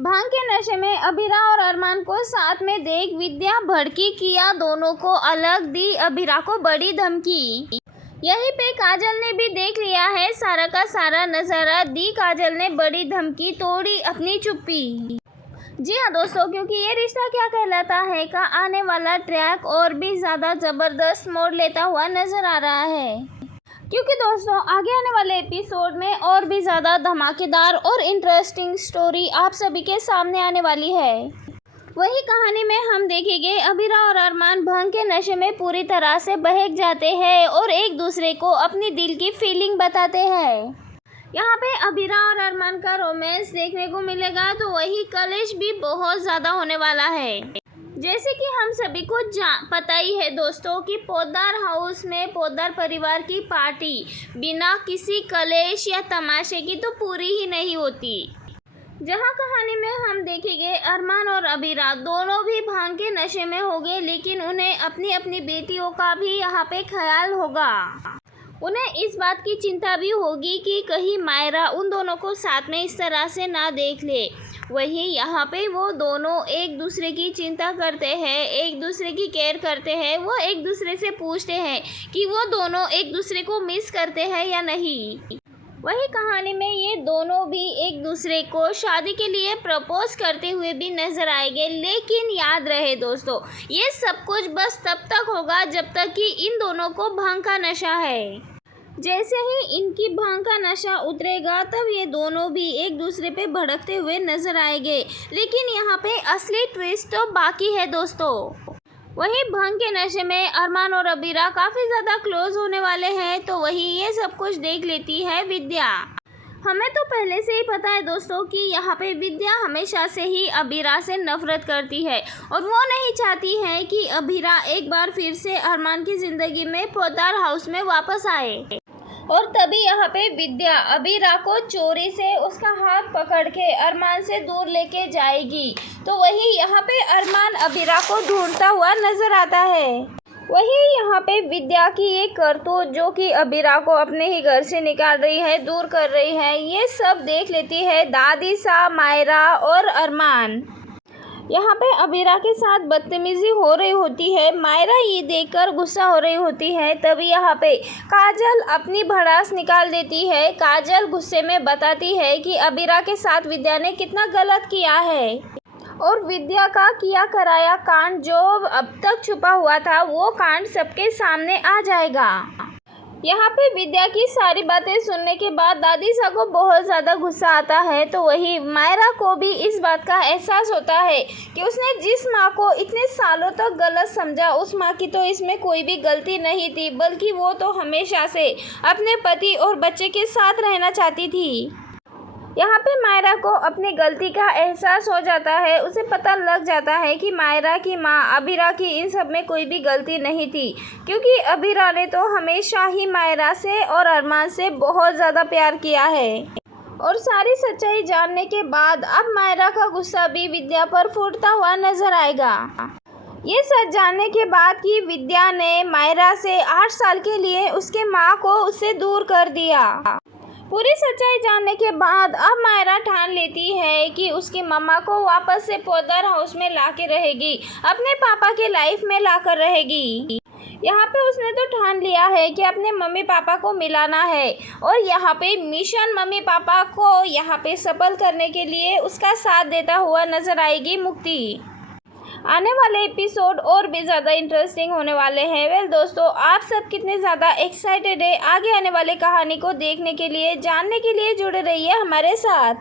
भांग के नशे में अबीरा और अरमान को साथ में देख विद्या भड़की, किया दोनों को अलग, दी अबीरा को बड़ी धमकी। यहीं पे काजल ने भी देख लिया है सारा का सारा नज़ारा, दी काजल ने बड़ी धमकी, तोड़ी अपनी चुप्पी। जी हाँ दोस्तों, क्योंकि ये रिश्ता क्या कहलाता है का आने वाला ट्रैक और भी ज़्यादा ज़बरदस्त मोड़ लेता हुआ नज़र आ रहा है, क्योंकि दोस्तों आगे आने वाले एपिसोड में और भी ज़्यादा धमाकेदार और इंटरेस्टिंग स्टोरी आप सभी के सामने आने वाली है। वही कहानी में हम देखेंगे अबीरा और अरमान भांग के नशे में पूरी तरह से बहक जाते हैं और एक दूसरे को अपनी दिल की फीलिंग बताते हैं। यहाँ पे अबीरा और अरमान का रोमांस देखने को मिलेगा, तो वही कलेश भी बहुत ज़्यादा होने वाला है। जैसे कि हम सभी को पता ही है दोस्तों कि पोद्दार हाउस में पोद्दार परिवार की पार्टी बिना किसी कलेश या तमाशे की तो पूरी ही नहीं होती। जहां कहानी में हम देखेंगे अरमान और अबीरा दोनों भी भांग के नशे में होंगे, लेकिन उन्हें अपनी अपनी बेटियों का भी यहाँ पे ख्याल होगा। उन्हें इस बात की चिंता भी होगी कि कहीं मायरा उन दोनों को साथ में इस तरह से ना देख ले। वहीं यहाँ पे वो दोनों एक दूसरे की चिंता करते हैं, एक दूसरे की केयर करते हैं। वो एक दूसरे से पूछते हैं कि वो दोनों एक दूसरे को मिस करते हैं या नहीं। वही कहानी में ये दोनों भी एक दूसरे को शादी के लिए प्रपोज करते हुए भी नजर आएंगे, लेकिन याद रहे दोस्तों ये सब कुछ बस तब तक होगा जब तक कि इन दोनों को भांग का नशा है। जैसे ही इनकी भांग का नशा उतरेगा तब ये दोनों भी एक दूसरे पे भड़कते हुए नजर आएंगे, लेकिन यहाँ पे असली ट्विस्ट तो बाकी है दोस्तों। वही भांग के नशे में अरमान और अबीरा काफ़ी ज़्यादा क्लोज होने वाले हैं, तो वही ये सब कुछ देख लेती है विद्या। हमें तो पहले से ही पता है दोस्तों कि यहाँ पे विद्या हमेशा से ही अबीरा से नफरत करती है और वो नहीं चाहती है कि अबीरा एक बार फिर से अरमान की ज़िंदगी में पोद्दार हाउस में वापस आए। और तभी यहाँ पे विद्या अबीरा को चोरी से उसका हाथ पकड़ के अरमान से दूर लेके जाएगी, तो वही यहाँ पे अरमान अबीरा को ढूंढता हुआ नजर आता है। वही यहाँ पे विद्या की ये करतूत जो कि अबीरा को अपने ही घर से निकाल रही है, दूर कर रही है, ये सब देख लेती है दादी सा, मायरा और अरमान। यहाँ पे अबीरा के साथ बदतमीजी हो रही होती है, मायरा ये देखकर गुस्सा हो रही होती है। तभी यहाँ पे काजल अपनी भड़ास निकाल देती है। काजल गुस्से में बताती है कि अबीरा के साथ विद्या ने कितना गलत किया है और विद्या का किया कराया कांड जो अब तक छुपा हुआ था वो कांड सबके सामने आ जाएगा। यहाँ पे विद्या की सारी बातें सुनने के बाद दादी सा को बहुत ज़्यादा गुस्सा आता है, तो वही मायरा को भी इस बात का एहसास होता है कि उसने जिस माँ को इतने सालों तक गलत समझा उस माँ की तो इसमें कोई भी गलती नहीं थी, बल्कि वो तो हमेशा से अपने पति और बच्चे के साथ रहना चाहती थी। यहाँ पे मायरा को अपनी गलती का एहसास हो जाता है। उसे पता लग जाता है कि मायरा की माँ अबीरा की इन सब में कोई भी गलती नहीं थी, क्योंकि अबीरा ने तो हमेशा ही मायरा से और अरमान से बहुत ज़्यादा प्यार किया है। और सारी सच्चाई जानने के बाद अब मायरा का गुस्सा भी विद्या पर फूटता हुआ नजर आएगा। ये सच जानने के बाद कि विद्या ने मायरा से 8 साल के लिए उसके माँ को उससे दूर कर दिया। पूरी सच्चाई जानने के बाद अब मायरा ठान लेती है कि उसकी मम्मा को वापस से पोद्दार हाउस में लाके रहेगी, अपने पापा के लाइफ में लाकर रहेगी। यहाँ पे उसने तो ठान लिया है कि अपने मम्मी पापा को मिलाना है और यहाँ पे मिशन मम्मी पापा को यहाँ पे सफल करने के लिए उसका साथ देता हुआ नजर आएगी मुक्ति। आने वाले एपिसोड और भी ज़्यादा इंटरेस्टिंग होने वाले हैं। वेल दोस्तों, आप सब कितने ज़्यादा एक्साइटेड है आगे आने वाले कहानी को देखने के लिए, जानने के लिए जुड़े रहिए हमारे साथ।